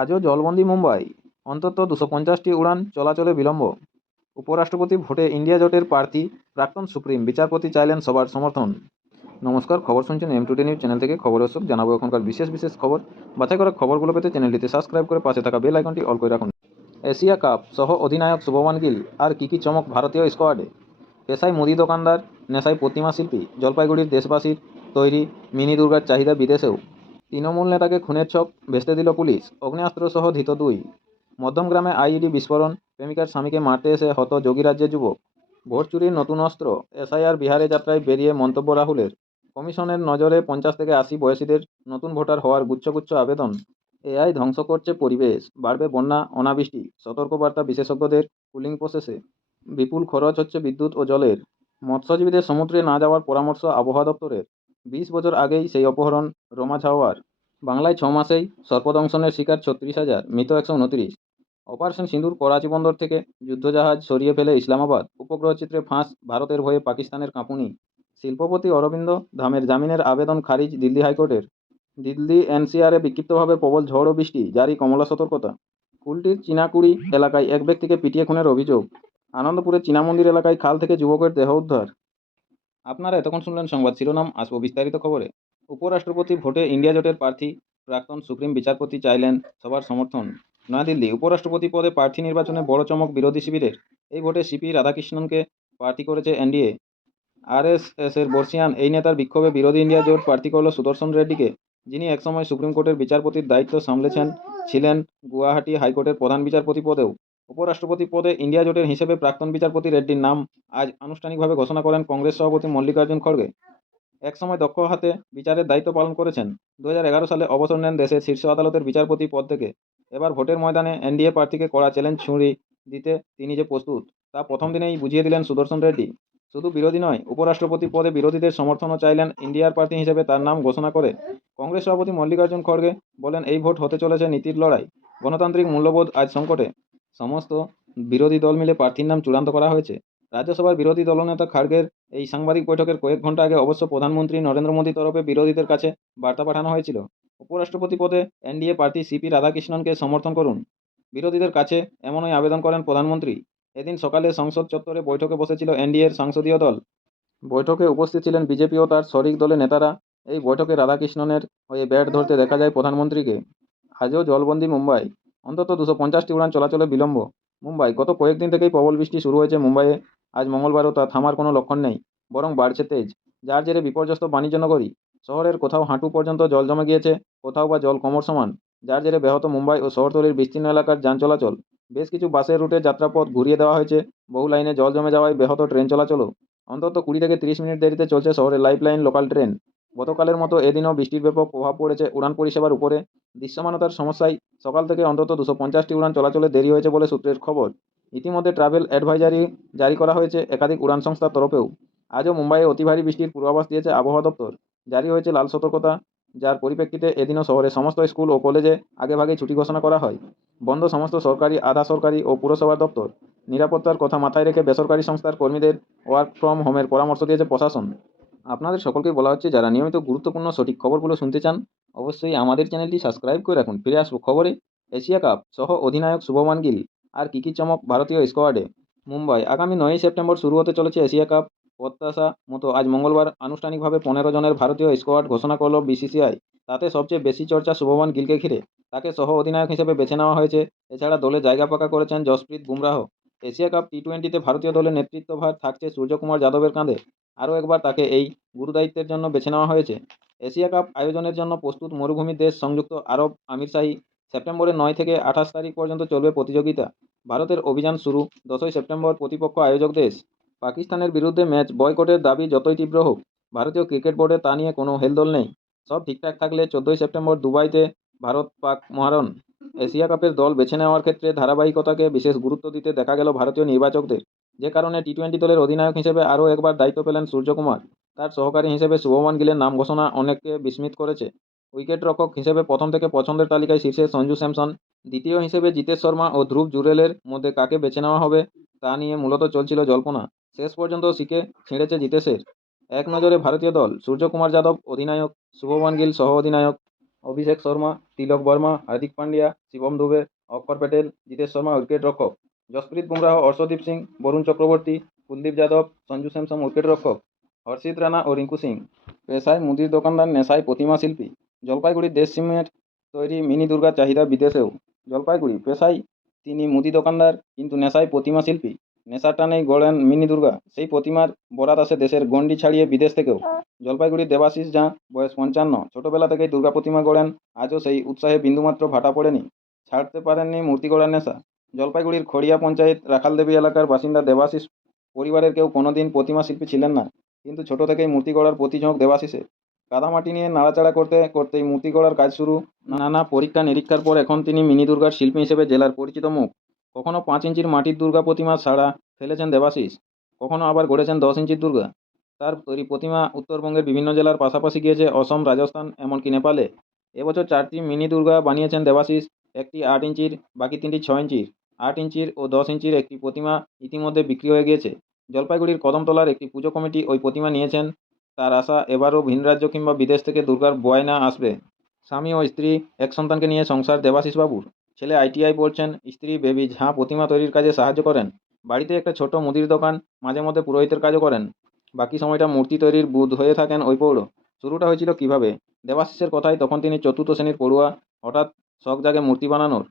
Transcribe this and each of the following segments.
আজও জলবন্দী মুম্বাই, অন্তত 250টি উড়ান চলাচলে বিলম্ব। উপরাষ্ট্রপতি ভোটে ইন্ডিয়া জোটের প্রার্থী প্রাক্তন সুপ্রিম বিচারপতি চাইলেন সবার সমর্থন। নমস্কার, খবর শুনছেন M2T নিউজ চ্যানেল থেকে। খবর দর্শক জানাবো এখনকার বিশেষ খবর। বাছাই করা খবরগুলো পেতে চ্যানেলটিতে সাবস্ক্রাইব করে পাশে থাকা বেল আইকনটি অল করে রাখুন। এশিয়া কাপ সহ অধিনায়ক শুভমান গিল আর কী চমক ভারতীয় স্কোয়াডে। পেশায় মুদি দোকানদার, নেশায় প্রতিমা শিল্পী, জলপাইগুড়ির দেশবাসীর তৈরি মিনি দুর্গার চাহিদা বিদেশেও। তৃণমূল নেতাকে খুনের ছক ভেস্তে দিল পুলিশ, অগ্নেয়াস্ত্রসহ ধৃত 2। মধ্যমগ্রামে আইইডি বিস্ফোরণ, প্রেমিকার স্বামীকে মারতে এসে হত যোগীরাজ্যের যুবক। ভোট চুরির নতুন অস্ত্র, এসআইআর বিহারে যাত্রায় বেরিয়ে মন্তব্য রাহুলের। কমিশনের নজরে 50 থেকে 80 বয়সীদের নতুন ভোটার হওয়ার গুচ্ছ আবেদন। এআই ধ্বংস করছে পরিবেশ, বাড়বে বন্যা অনাবৃষ্টি, সতর্কবার্তা বিশেষজ্ঞদের। কুলিং প্রসেসে বিপুল খরচ হচ্ছে বিদ্যুৎ ও জলের। মৎস্যজীবীদের সমুদ্রে না যাওয়ার পরামর্শ আবহাওয়া দপ্তরের। 20 বছর আগেই সেই অপহরণ রোমা ঝাওয়ার। বাংলায় 6 মাসেই সর্পদংশনের শিকার 36,000, মৃত 129। অপারেশন সিঁদুর, করাচি বন্দর থেকে যুদ্ধজাহাজ সরিয়ে ফেলে ইসলামাবাদ। উপগ্রহ চিত্রে ফাঁস, ভারতের হয়ে পাকিস্তানের কাঁপুনি। শিল্পপতি অরবিন্দ ধামের জামিনের আবেদন খারিজ দিল্লি হাইকোর্টের। দিল্লি এনসিআরে বিক্ষিপ্তভাবে প্রবল ঝড় ও বৃষ্টি, জারি কমলা সতর্কতা। কুলটির চীনাকুড়ি এলাকায় এক ব্যক্তিকে পিটিয়ে খুনের অভিযোগ। আনন্দপুরের চীনা মন্দির এলাকায় খাল থেকে যুবকের দেহ উদ্ধার। আপনারা এতক্ষণ শুনলেন সংবাদ শিরোনাম, আসবো বিস্তারিত খবরে। উপরাষ্ট্রপতি ভোটে ইন্ডিয়া জোটের প্রার্থী প্রাক্তন সুপ্রিম বিচারপতি চাইলেন সবার সমর্থন। নয়াদিল্লি, উপরাষ্ট্রপতি পদে প্রার্থী নির্বাচনে বড় চমক বিরোধী শিবিরের। এই ভোটে সিপি রাধাকৃষ্ণনকে প্রার্থী করেছে এনডিএ। আরএসএসের বর্ষিয়ান এই নেতার বিক্ষোভে বিরোধী ইন্ডিয়া জোট প্রার্থী করল সুদর্শন রেড্ডিকে, যিনি একসময় সুপ্রিম কোর্টের বিচারপতির দায়িত্ব সামলেছেন, ছিলেন গুয়াহাটি হাইকোর্টের প্রধান বিচারপতি পদেও। উপরাষ্ট্রপতি পদে ইন্ডিয়া জোটের হিসেবে প্রাক্তন বিচারপতি রেড্ডির নাম আজ আনুষ্ঠানিকভাবে ঘোষণা করেন কংগ্রেস সভাপতি মল্লিকার্জুন খড়গে। একসময় দক্ষ হাতে বিচারের দায়িত্ব পালন করেছেন। 2011 সালে অবসর নেন দেশের শীর্ষ আদালতের বিচারপতি পদ থেকে। এবার ভোটের ময়দানে এনডিএ প্রার্থীকে কড়া চ্যালেঞ্জ ছুঁড়ে দিতে তিনি যে প্রস্তুত, তা প্রথম দিনেই বুঝিয়ে দিলেন সুদর্শন রেড্ডি। শুধু বিরোধী নয়, উপরাষ্ট্রপতি পদে বিরোধীদের সমর্থনও চাইলেন ইন্ডিয়ার প্রার্থী হিসেবে তার নাম ঘোষণা করে। কংগ্রেস সভাপতি মল্লিকার্জুন খড়গে বলেন, এই ভোট হতে চলেছে নীতির লড়াই। গণতান্ত্রিক মূল্যবোধ আজ সংকটে। সমস্ত বিরোধী দল মিলে প্রার্থীর নাম চূড়ান্ত করা হয়েছে। রাজ্যসভার বিরোধী দলনেতা খড়গের এই সাংবাদিক বৈঠকের কয়েক ঘন্টা আগে অবশ্য প্রধানমন্ত্রী নরেন্দ্র মোদীর তরফে বিরোধীদের কাছে বার্তা পাঠানো হয়েছিল, উপরাষ্ট্রপতি পদে এনডিএ প্রার্থী সিপি রাধাকৃষ্ণনকে সমর্থন করুন। বিরোধীদের কাছে এমনই আবেদন করেন প্রধানমন্ত্রী। এদিন সকালে সংসদ চত্বরে বৈঠকে বসেছিল এনডিএর সংসদীয় দল। বৈঠকে উপস্থিত ছিলেন বিজেপি ও তার শরিক দলের নেতারা। এই বৈঠকে রাধাকৃষ্ণনের হয়ে ব্যাট ধরতে দেখা যায় প্রধানমন্ত্রীকে। আজও জলবন্দী মুম্বাই, অন্তত 250টি উড়ান চলাচলে বিলম্ব। মুম্বাই, গত কয়েকদিন থেকেই প্রবল বৃষ্টি শুরু হয়েছে মুম্বাইয়ে। আজ মঙ্গলবারও তা থামার কোনো লক্ষণ নেই, বরং বাড়ছে তেজ, যার জেরে বিপর্যস্ত বাণিজ্য নগরী। শহরের কোথাও হাঁটু পর্যন্ত জল জমে গিয়েছে, কোথাও বা জল কোমর সমান, যার জেরে ব্যাহত মুম্বাই ও শহরতলির বিস্তীর্ণ এলাকার যান চলাচল। বেশ কিছু বাসের রুটে যাত্রাপথ ঘুরিয়ে দেওয়া হয়েছে, বহু লাইনে জল জমে যাওয়ায় ব্যাহত ট্রেন চলাচলও। অন্তত 20 থেকে 30 মিনিট দেরিতে চলছে শহরের লাইফলাইন লোকাল ট্রেন। গতকালের মতো এদিনও বৃষ্টির ব্যাপক প্রভাব পড়েছে উড়ান পরিষেবার উপরে। দৃশ্যমানতার সমস্যায় সকাল থেকে অন্তত 250টি উড়ান চলাচলে দেরি হয়েছে বলে সূত্রের খবর। ইতিমধ্যে ট্রাভেল অ্যাডভাইজারি জারি করা হয়েছে একাধিক উড়ান সংস্থার তরফেও। আজও মুম্বাইয়ে অতি ভারী বৃষ্টির পূর্বাভাস দিয়েছে আবহাওয়া দপ্তর। জারি হয়েছে লাল সতর্কতা, যার পরিপ্রেক্ষিতে এদিনও শহরের সমস্ত স্কুল ও কলেজে আগেভাগেই ছুটি ঘোষণা করা হয়। বন্ধ সমস্ত সরকারি, আধা সরকারি ও পুরসভার দপ্তর। নিরাপত্তার কথা মাথায় রেখে বেসরকারি সংস্থার কর্মীদের ওয়ার্ক ফ্রম হোমের পরামর্শ দিয়েছে প্রশাসন। আপনাদের সকলকেই বলা হচ্ছে, যারা নিয়মিত গুরুত্বপূর্ণ সঠিক খবরগুলো শুনতে চান, অবশ্যই আমাদের চ্যানেলটি সাবস্ক্রাইব করে রাখুন। ফিরে আসবো খবরে। এশিয়া কাপ সহ অধিনায়ক শুভমান গিল আর কী চমক ভারতীয় স্কোয়াডে। মুম্বাই, আগামী 9ই সেপ্টেম্বর শুরু হতে চলেছে এশিয়া কাপ। প্রত্যাশা মতো আজ মঙ্গলবার আনুষ্ঠানিকভাবে 15 জনের ভারতীয় স্কোয়াড ঘোষণা করল বিসিসিআই। তাতে সবচেয়ে বেশি চর্চা শুভমান গিলকে ঘিরে। তাকে সহ অধিনায়ক হিসেবে বেছে নেওয়া হয়েছে। এছাড়া দলে জায়গা পাকা করেছেন জসপ্রীত বুমরাহ। এশিয়া কাপ টি-20তে ভারতীয় দলের নেতৃত্বভার থাকছে সূর্যকুমার যাদবের কাঁধে। আরও একবার তাকে এই গুরুদায়িত্বের জন্য বেছে নেওয়া হয়েছে। এশিয়া কাপ আয়োজনের জন্য প্রস্তুত মরুভূমির দেশ সংযুক্ত আরব আমিরশাহী। সেপ্টেম্বরের 9 থেকে 28 তারিখ পর্যন্ত চলবে প্রতিযোগিতা। ভারতের অভিযান শুরু 10ই সেপ্টেম্বর। প্রতিপক্ষ আয়োজক দেশ। পাকিস্তানের বিরুদ্ধে ম্যাচ বয়কটের দাবি যতই তীব্র হোক, ভারতীয় ক্রিকেট বোর্ডে তা নিয়ে কোনো হেলদোল নেই। সব ঠিকঠাক থাকলে 14ই সেপ্টেম্বর দুবাইতে ভারত পাক মহারণ। এশিয়া কাপের দল বেছে নেওয়ার ক্ষেত্রে ধারাবাহিকতাকে বিশেষ গুরুত্ব দিতে দেখা গেল ভারতীয় নির্বাচকদের, যে কারণে টি-20 দলের অধিনায়ক হিসেবে আরও একবার দায়িত্ব পেলেন সূর্যকুমার। তার সহকারী হিসেবে শুভমান গিলের নাম ঘোষণা অনেককে বিস্মিত করেছে। উইকেটরক্ষক হিসেবে প্রথম থেকে পছন্দের তালিকায় শীর্ষে সঞ্জু স্যামসন। দ্বিতীয় হিসেবে জিতেশ শর্মা ও ধ্রুব জুরেলের মধ্যে কাকে বেছে নেওয়া হবে তা নিয়ে মূলত চলছিল জল্পনা। শেষ পর্যন্ত শিকে ছিঁড়েছে জিতেশের। এক নজরে ভারতীয় দল: সূর্যকুমার যাদব অধিনায়ক, শুভমান গিল সহ অধিনায়ক, অভিষেক শর্মা, তিলক বর্মা, হার্দিক পান্ডিয়া, শিবম দুবে, অক্ষর প্যাটেল, জিতেশ শর্মা উইকেট রক্ষক, জসপ্রীত বুমরাহ, অর্শদীপ সিং, বরুণ চক্রবর্তী, কুলদীপ যাদব, সঞ্জু স্যামসন উইকেট রক্ষক, হর্ষিত রানা ও রিঙ্কু সিং। পেশায় মুদির দোকানদার, নেশায় প্রতিমা শিল্পী। জলপাইগুড়ির দেশ সিমেন্ট তৈরি মিনি দুর্গার চাহিদা বিদেশেও। জলপাইগুড়ি পেশায় তিনি মুদি দোকানদার, কিন্তু নেশায় প্রতিমা শিল্পী। নেশার টানেই গড়েন মিনি দুর্গা, সেই প্রতিমার বরাত আসে দেশের গণ্ডি ছাড়িয়ে বিদেশ থেকেও। জলপাইগুড়ির দেবাশিস ঝা, বয়স 55, ছোটবেলা থেকেই দুর্গা প্রতিমা গড়েন, আজও সেই উৎসাহে বিন্দুমাত্র ভাটা পড়েনি, ছাড়তে পারেননি মূর্তি গড়ার নেশা। জলপাইগুড়ির খড়িয়া পঞ্চায়েত রাখালদেবী এলাকার বাসিন্দা দেবাশিস পরিবারের কেউ কোনোদিন প্রতিমা শিল্পী ছিলেন না, কিন্তু ছোট থেকেই মূর্তি গড়ার প্রতি ঝোঁক দেবাশিসের। কাদামাটি নিয়ে নাড়াচাড়া করতে করতেই মূর্তি গড়ার কাজ শুরু। নানা পরীক্ষা নিরীক্ষার পর এখন তিনি মিনি দুর্গার শিল্পী হিসেবে জেলার পরিচিত মুখ। কখনো 5 ইঞ্চির মাটির দুর্গা প্রতিমা ছাড়া ফেলেছেন দেবাশিস, কখনো আবার গড়েছেন 10 ইঞ্চির দুর্গা। তার তৈরি প্রতিমা উত্তরবঙ্গের বিভিন্ন জেলার পাশাপাশি গিয়েছে অসম, রাজস্থান, এমনকি নেপালে। এবছর 4টি মিনি দুর্গা বানিয়েছেন দেবাশিস, একটি 8 ইঞ্চির, বাকি 3টি 6 ইঞ্চির। 8 ইঞ্চির ও 10 ইঞ্চির একটি প্রতিমা ইতিমধ্যে বিক্রি হয়ে গিয়েছে। জলপাইগুড়ির কদমতলার একটি পুজো কমিটি ওই প্রতিমা নিয়েছেন। তার আশা এবারও ভিন রাজ্য কিংবা বিদেশ থেকে দুর্গার বয়না আসবে। স্বামী ও স্ত্রী, এক সন্তানকে নিয়ে সংসার দেবাশিস বাবুর। ছেলে আইটিআই পড়ছেন, স্ত্রী বেবি ঝা প্রতিমা তৈরির কাজে সাহায্য করেন। বাড়িতে একটা ছোট মুদির দোকান, মাঝে মধ্যে পুরোহিতের কাজও করেন। বাকি সময়টা মূর্তি তৈরির বুধ হয়ে থাকেন ওই পৌর। শুরুটা হয়েছিল কিভাবে? দেবাশিসের কথায় তখন তিনি 4র্থ শ্রেণীর পড়ুয়া। হঠাৎ শখ জাগে মূর্তি বানানোর।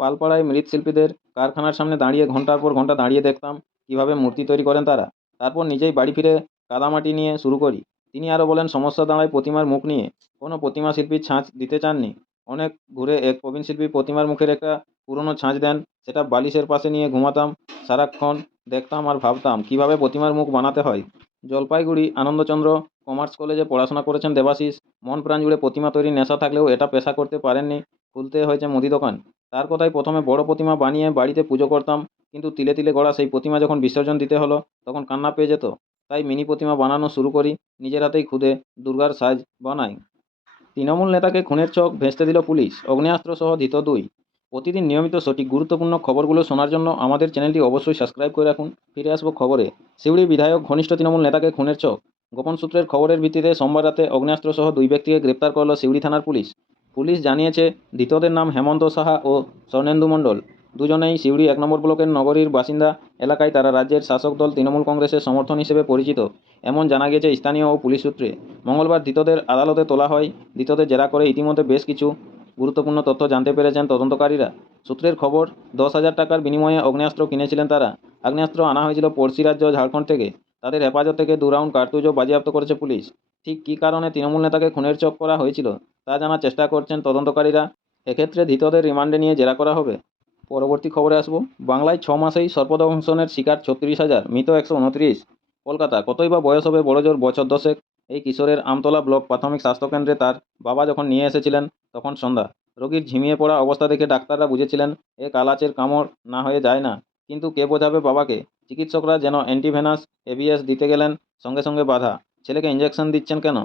পালপাড়ায় মৃৎশিল্পীদের কারখানার সামনে দাঁড়িয়ে ঘন্টার পর ঘন্টা দাঁড়িয়ে দেখতাম কিভাবে মূর্তি তৈরি করেন তারা। তারপর নিজেই বাড়ি ফিরে কাদামাটি নিয়ে শুরু করি। তিনি আরও বলেন, সমস্যা দাঁড়ায় প্রতিমার মুখ নিয়ে। কোনো প্রতিমা শিল্পী ছাঁচ দিতে চাননি। অনেক ঘুরে এক প্রবীণ শিল্পী প্রতিমার মুখের একটা পুরনো ছাঁচ দেন, সেটা বালিশের পাশে নিয়ে ঘুমাতাম, সারাক্ষণ দেখতাম আর ভাবতাম কিভাবে প্রতিমার মুখ বানাতে হয়। জলপাইগুড়ি আনন্দচন্দ্র কমার্স কলেজে পড়াশোনা করেছেন দেবাশিস। মন প্রাণ জুড়ে প্রতিমা তৈরির নেশা থাকলেও এটা পেশা করতে পারেননি, খুলতে হয়েছে মুদি দোকান। তার কথায় প্রথমে বড় প্রতিমা বানিয়ে বাড়িতে পুজো করতাম, কিন্তু তিলে তিলে গড়া সেই প্রতিমা যখন বিসর্জন দিতে হলো তখন কান্না পেয়ে যেত। তাই মিনি প্রতিমা বানানো শুরু করি, নিজের হাতেই খুদে দুর্গার সাজ বানাই। তৃণমূল নেতাকে খুনের চোখ ভেস্তে দিল পুলিশ, আগ্নেয়াস্ত্র সহ ধৃত 2। প্রতিদিন নিয়মিত সঠিক গুরুত্বপূর্ণ খবরগুলো শোনার জন্য আমাদের চ্যানেলটি অবশ্যই সাবস্ক্রাইব করে রাখুন। ফিরে আসবো খবরে। সিউড়ি বিধায়ক ঘনিষ্ঠ তৃণমূল নেতাকে খুনের চোখ। গোপন সূত্রের খবরের ভিত্তিতে সোমবার রাতে আগ্নেয়াস্ত্র সহ 2 ব্যক্তিকে গ্রেপ্তার করল সিউড়ি থানার পুলিশ। পুলিশ জানিয়েছে, ধৃতদের নাম হেমন্ত সাহা ও স্বর্ণেন্দু মণ্ডল। দুজনেই সিউড়ি 1 নম্বর ব্লকের নগরীর বাসিন্দা। এলাকায় তারা রাজ্যের শাসক দল তৃণমূল কংগ্রেসের সমর্থন হিসেবে পরিচিত, এমন জানা গেছে স্থানীয় ও পুলিশ সূত্রে। মঙ্গলবার ধৃতদের আদালতে তোলা হয়। ধৃতদের জেরা করে ইতিমধ্যে বেশ কিছু গুরুত্বপূর্ণ তথ্য জানতে পেরেছেন তদন্তকারীরা। সূত্রের খবর, 10,000 টাকার বিনিময়ে আগ্নেয়াস্ত্র কিনেছিলেন তারা। আগ্নেয়াস্ত্র আনা হয়েছিল পড়শি রাজ্য ঝাড়খণ্ড থেকে। তাদের হেফাজত থেকে 2 রাউন্ড কার্তুজও বাজেয়াপ্ত করেছে পুলিশ। ঠিক কী কারণে তৃণমূল নেতাকে খুনের চক্র করা হয়েছিল তা জানার চেষ্টা করছেন তদন্তকারীরা। এক্ষেত্রে ধৃতদের রিমান্ডে নিয়ে জেরা করা হবে। পরবর্তী খবরে আসবো। বাংলায় 6 মাসেই সর্পদংশনের শিকার 36,000, মৃত 129। কলকাতা, কতই বা বয়স হবে বড়জোর বছর 10। এই কিশোরের আমতলা ব্লক প্রাথমিক স্বাস্থ্যকেন্দ্রে তার বাবা যখন নিয়ে এসেছিলেন তখন সন্ধ্যা। রোগীর ঝিমিয়ে পড়া অবস্থা দেখে ডাক্তাররা বুঝেছিলেন এ কালাচের কামড় না হয়ে যায় না। কিন্তু কে বোঝাবে বাবাকে? চিকিৎসকরা যেন অ্যান্টিভেনাস এবিএস দিতে গেলেন, সঙ্গে সঙ্গে বাধা। ছেলেকে ইঞ্জেকশন দিচ্ছেন কেন?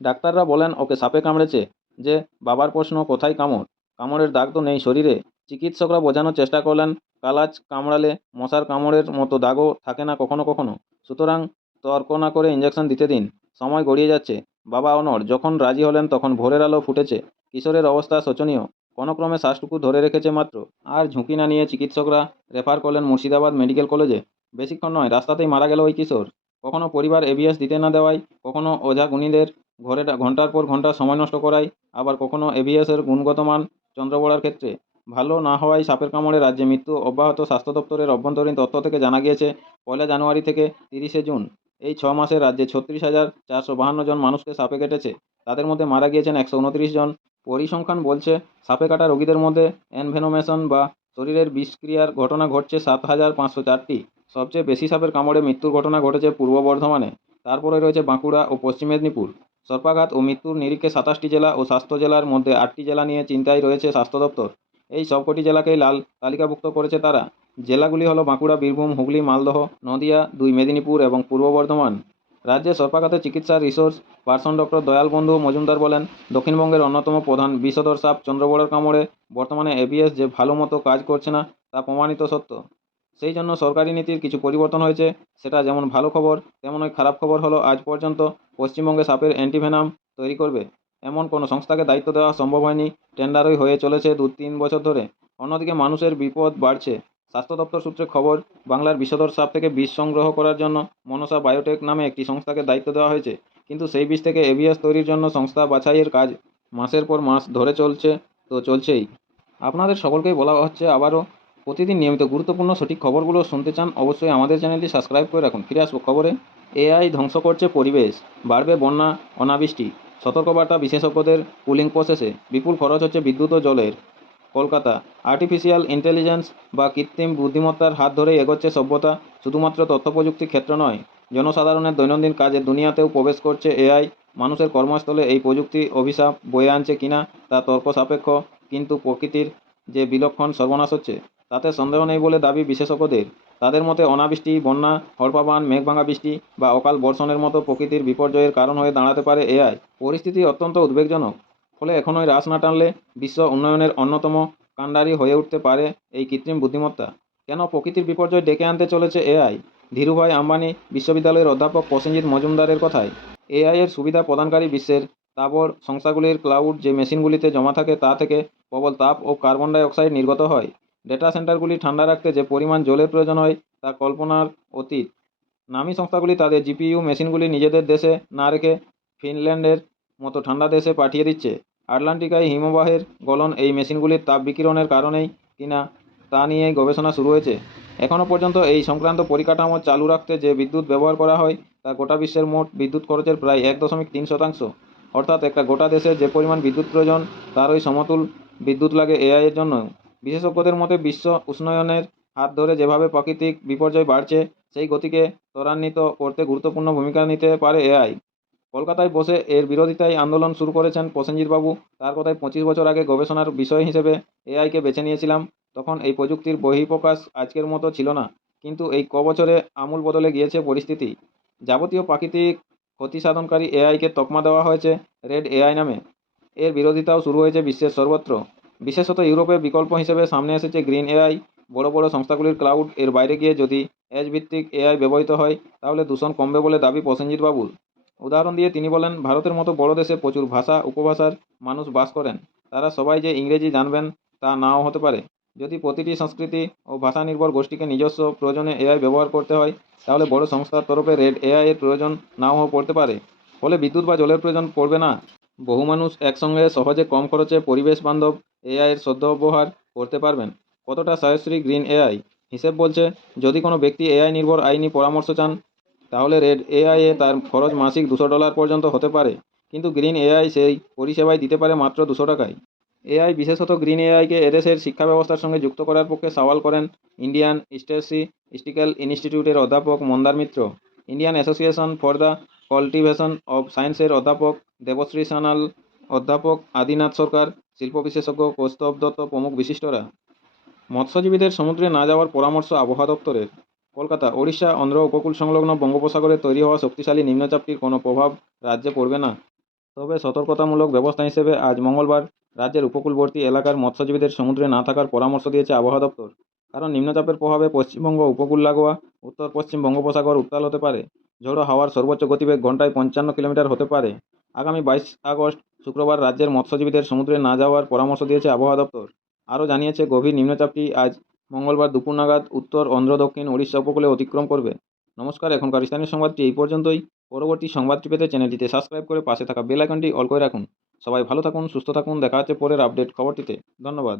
ডাক্তাররা বলেন ওকে সাপে কামড়েছে। যে বাবার প্রশ্ন, কোথায় কামড়? কামড়ের দাগ তো নেই শরীরে। চিকিৎসকরা বোঝানোর চেষ্টা করলেন কালাচ কামড়ালে মশার কামড়ের মতো দাগও থাকে না কখনো কখনো। সুতরাং তর্ক না করে ইঞ্জেকশন দিতে দিন। সময় গড়িয়ে যাচ্ছে। বাবা অনড়। যখন রাজি হলেন তখন ভোরের আলো ফুটেছে। কিশোরের অবস্থা শোচনীয়। কোনোক্রমে শ্বাসটুকু ধরে রেখেছে মাত্র। আর ঝুঁকি না নিয়ে চিকিৎসকরা রেফার করলেন মুর্শিদাবাদ মেডিকেল কলেজে। বেশিক্ষণ নয়, রাস্তাতেই মারা গেল ওই কিশোর। কখনো পরিবার এবিএস দিতে না দেওয়ায়, কখনো ওঝা গুণীদের ঘরে ঘন্টার পর ঘন্টা সময় নষ্ট করায়, আবার কখনো এবিএসের গুণগত মান চন্দ্রবড়ার ক্ষেত্রে ভালো না হওয়ায় সাপের কামড়ে রাজ্যে মৃত্যু অব্যাহত। স্বাস্থ্য দপ্তরের অভ্যন্তরীণ তথ্য থেকে জানা গিয়েছে, 1 জানুয়ারি থেকে 30 জুন এই 6 মাসে রাজ্যে 36,452 জন মানুষকে সাপে কেটেছে। তাদের মধ্যে মারা গিয়েছেন 129 জন। পরিসংখ্যান বলছে, সাপে কাটা রোগীদের মধ্যে এনভেনোমেশন বা শরীরের বিষক্রিয়ার ঘটনা ঘটছে 7,504টি। সবচেয়ে বেশি সাপের কামড়ে মৃত্যুর ঘটনা ঘটেছে পূর্ব বর্ধমানে। তারপরে রয়েছে বাঁকুড়া ও পশ্চিম মেদিনীপুর। সর্পাঘাত ও মৃত্যুর নিরিখে 27টি জেলা ও স্বাস্থ্য জেলার মধ্যে 8টি জেলা নিয়ে চিন্তায় রয়েছে স্বাস্থ্য দপ্তর। এই সবকটি জেলাকেই লাল তালিকাভুক্ত করেছে তারা। জেলাগুলি হলো বাঁকুড়া, বীরভূম, হুগলি, মালদহ, নদিয়া, 2 মেদিনীপুর এবং পূর্ব বর্ধমান। রাজ্যে সর্পাঘাতের চিকিৎসার রিসোর্স পারসন ডক্টর দয়াল বন্ধু মজুমদার বলেন, দক্ষিণবঙ্গের অন্যতম প্রধান বিষধর সাপ চন্দ্রবড়ার কামড়ে বর্তমানে এবিএস যে ভালো মতো কাজ করছে না তা প্রমাণিত সত্য। সেই জন্য সরকারি নীতির কিছু পরিবর্তন হয়েছে। সেটা যেমন ভালো খবর, তেমনই খারাপ খবর হলো আজ পর্যন্ত পশ্চিমবঙ্গে সাপের অ্যান্টিভেনাম তৈরি করবে এমন কোনো সংস্থাকে দায়িত্ব দেওয়া সম্ভব হয়নি। টেন্ডারই হয়ে চলেছে 2-3 বছর ধরে। অন্যদিকে মানুষের বিপদ বাড়ছে। স্বাস্থ্য দপ্তর সূত্রে খবর, বাংলার বিষধর সাপ থেকে বিষ সংগ্রহ করার জন্য মনসা বায়োটেক নামে একটি সংস্থাকে দায়িত্ব দেওয়া হয়েছে, কিন্তু সেই বিষ থেকে এভিএস তৈরির জন্য সংস্থা বাছাইয়ের কাজ মাসের পর মাস ধরে চলছেই। আপনাদের সকলকেই বলা হচ্ছে আবারও, প্রতিদিন নিয়মিত গুরুত্বপূর্ণ সঠিক খবরগুলো শুনতে চান অবশ্যই আমাদের চ্যানেলটি সাবস্ক্রাইব করে রাখুন। ফিরে আসবো খবরে। এআই ধ্বংস করছে পরিবেশ, বাড়বে বন্যা, অনাবৃষ্টি। সতর্কবার্তা বিশেষজ্ঞদের। কুলিং প্রসেসে বিপুল খরচ হচ্ছে বিদ্যুৎ ও জলের। কলকাতা। আর্টিফিশিয়াল ইন্টেলিজেন্স বা কৃত্রিম বুদ্ধিমত্তার হাত ধরেই এগোচ্ছে সভ্যতা। শুধুমাত্র তথ্যপ্রযুক্তি ক্ষেত্র নয়, জনসাধারণের দৈনন্দিন কাজের দুনিয়াতেও প্রবেশ করছে এআই। মানুষের কর্মস্থলে এই প্রযুক্তি অভিশাপ বয়ে আনছে কিনা তা তর্ক সাপেক্ষ, কিন্তু প্রকৃতির যে বিলক্ষণ সর্বনাশ হচ্ছে তাতে সন্দেহ নেই বলে দাবি বিশেষজ্ঞদের। তাদের মতে অনাবৃষ্টি, বন্যা, হড়পাবান, মেঘভাঙা বৃষ্টি বা অকাল বর্ষণের মতো প্রকৃতির বিপর্যয়ের কারণ হয়ে দাঁড়াতে পারে এআই। পরিস্থিতি অত্যন্ত উদ্বেগজনক। ফলে এখনই রাশ না টানলে বিশ্ব উন্নয়নের অন্যতম কাণ্ডারি হয়ে উঠতে পারে এই কৃত্রিম বুদ্ধিমত্তা। কেন প্রকৃতির বিপর্যয় ডেকে আনতে চলেছে এআই? ধীরুভাই আম্বানি বিশ্ববিদ্যালয়ের অধ্যাপক প্রসেনজিৎ মজুমদারের কথায়, এআই এর সুবিধা প্রদানকারী বিশ্বের তাবড় সংস্থাগুলির ক্লাউড যে মেশিনগুলিতে জমা থাকে তা থেকে প্রবল তাপ ও কার্বন ডাই অক্সাইড নির্গত হয়। ডেটা সেন্টারগুলি ঠান্ডা রাখতে যে পরিমাণ জলের প্রয়োজন হয় তা কল্পনার অতীত। নামী সংস্থাগুলি তাদের জিপিইউ মেশিনগুলি নিজেদের দেশে না রেখে ফিনল্যান্ডের মতো ঠান্ডা দেশে পাঠিয়ে দিচ্ছে। আটলান্টিকায় হিমবাহের গলন এই মেশিনগুলির তাপ বিকিরণের কারণেই কিনা তা নিয়েই গবেষণা শুরু হয়েছে। এখনও পর্যন্ত এই সংক্রান্ত পরিকাঠামো চালু রাখতে যে বিদ্যুৎ ব্যবহার করা হয় তা গোটা বিশ্বের মোট বিদ্যুৎ খরচের প্রায় 1.3%। অর্থাৎ একটা গোটা দেশের যে পরিমাণ বিদ্যুৎ প্রয়োজন তার ওই সমতুল বিদ্যুৎ লাগে এআই এর জন্য। বিশেষজ্ঞদের মতে বিশ্ব উষ্ণায়নের হাত ধরে যেভাবে প্রাকৃতিক বিপর্যয় বাড়ছে, সেই গতিকে ত্বরান্বিত করতে গুরুত্বপূর্ণ ভূমিকা নিতে পারে এআই। কলকাতায় বসে এর বিরোধিতায় আন্দোলন শুরু করেছেন প্রসেনজিৎবাবু। তার কথায়, 25 বছর আগে গবেষণার বিষয় হিসেবে এআইকে বেছে নিয়েছিলাম। তখন এই প্রযুক্তির বহিঃপ্রকাশ আজকের মতো ছিল না, কিন্তু এই কবছরে আমূল বদলে গিয়েছে পরিস্থিতি। যাবতীয় প্রাকৃতিক ক্ষতি সাধনকারী এআইকে তকমা দেওয়া হয়েছে রেড এআই নামে। এর বিরোধিতাও শুরু হয়েছে বিশ্বের সর্বত্র। বিশেষত ইউরোপে বিকল্প হিসেবে সামনে এসেছে গ্রিন এআই। বড় বড় সংস্থাগুলির ক্লাউড এর বাইরে গিয়ে যদি এজ ভিত্তিক এআই ব্যবহৃত হয় তাহলে দূষণ কমবে বলে দাবি প্রসেনজিৎবাবুর। উদাহরণ দিয়ে তিনি বলেন, ভারতের মতো বড় দেশে প্রচুর ভাষা উপভাষার মানুষ বাস করেন। তারা সবাই যে ইংরেজি জানবেন তা নাও হতে পারে। যদি প্রতিটি সংস্কৃতি ও ভাষা নির্ভর গোষ্ঠীকে নিজস্ব প্রয়োজনে এআই ব্যবহার করতে হয় তাহলে বড় সংস্থার তরফে রেড এআই এর প্রয়োজন নাও পড়তে পারে। ফলে বিদ্যুৎ বা জলের প্রয়োজন পড়বে না। বহু মানুষ একসঙ্গে সহজে কম খরচে পরিবেশ বান্ধব এআই এর সদ্ব্যবহার করতে পারবেন। কতটা সাশ্রয়ী গ্রিন এআই? হিসেব বলছে, যদি কোনো ব্যক্তি এআই নির্ভর আইনি পরামর্শ চান তাহলে রেড এআই এ তার খরচ মাসিক $200 পর্যন্ত হতে পারে, কিন্তু গ্রিন এআই সেই পরিষেবাই দিতে পারে মাত্র $200 এআই বিশেষত গ্রিন এআইকে এদেশের শিক্ষা ব্যবস্থার সঙ্গে যুক্ত করার পক্ষে সওয়াল করেন ইন্ডিয়ান স্ট্যাটিস্টিক্যাল ইনস্টিটিউটের অধ্যাপক Mandar Mitra, Indian association for the cultivation of সায়েন্সের অধ্যাপক দেবশ্রী সানাল, অধ্যাপক আদিনাথ সরকার, শিল্প বিশেষজ্ঞ কৌস্তব দত্ত প্রমুখ বিশিষ্টরা। মৎস্যজীবীদের সমুদ্রে না যাওয়ার পরামর্শ আবহাওয়া দপ্তরের। কলকাতা। ওড়িশা, অন্ধ্র উপকূল সংলগ্ন বঙ্গোপসাগরে তৈরি হওয়া শক্তিশালী নিম্নচাপটির কোনো প্রভাব রাজ্যে পড়বে না। তবে সতর্কতামূলক ব্যবস্থা হিসেবে আজ মঙ্গলবার রাজ্যের উপকূলবর্তী এলাকার মৎস্যজীবীদের সমুদ্রে না থাকার পরামর্শ দিয়েছে আবহাওয়া দপ্তর। কারণ নিম্নচাপের প্রভাবে পশ্চিমবঙ্গ উপকূল লাগোয়া উত্তর পশ্চিম বঙ্গোপসাগর উত্তাল হতে পারে। ঝোড়ো হাওয়ার সর্বোচ্চ গতিবেগ ঘন্টায় 55 কিলোমিটার হতে পারে। আগামী 22 আগস্ট শুক্রবার রাজ্যের মৎস্যজীবীদের সমুদ্রে না যাওয়ার পরামর্শ দিয়েছে আবহাওয়া দপ্তর। আরও জানিয়েছে, গভীর নিম্নচাপটি আজ মঙ্গলবার দুপুর নাগাদ উত্তর অন্ধ্র দক্ষিণ উড়িষ্যা উপকূলে অতিক্রম করবে। নমস্কার, এখনকার স্থানীয় সংবাদটি এই পর্যন্তই। পরবর্তী সংবাদটি পেতে চ্যানেলটিতে সাবস্ক্রাইব করে পাশে থাকা বেল আইকনটি অল করে রাখুন। সবাই ভালো থাকুন, সুস্থ থাকুন। দেখা হচ্ছে পরের আপডেট খবরটিতে। ধন্যবাদ।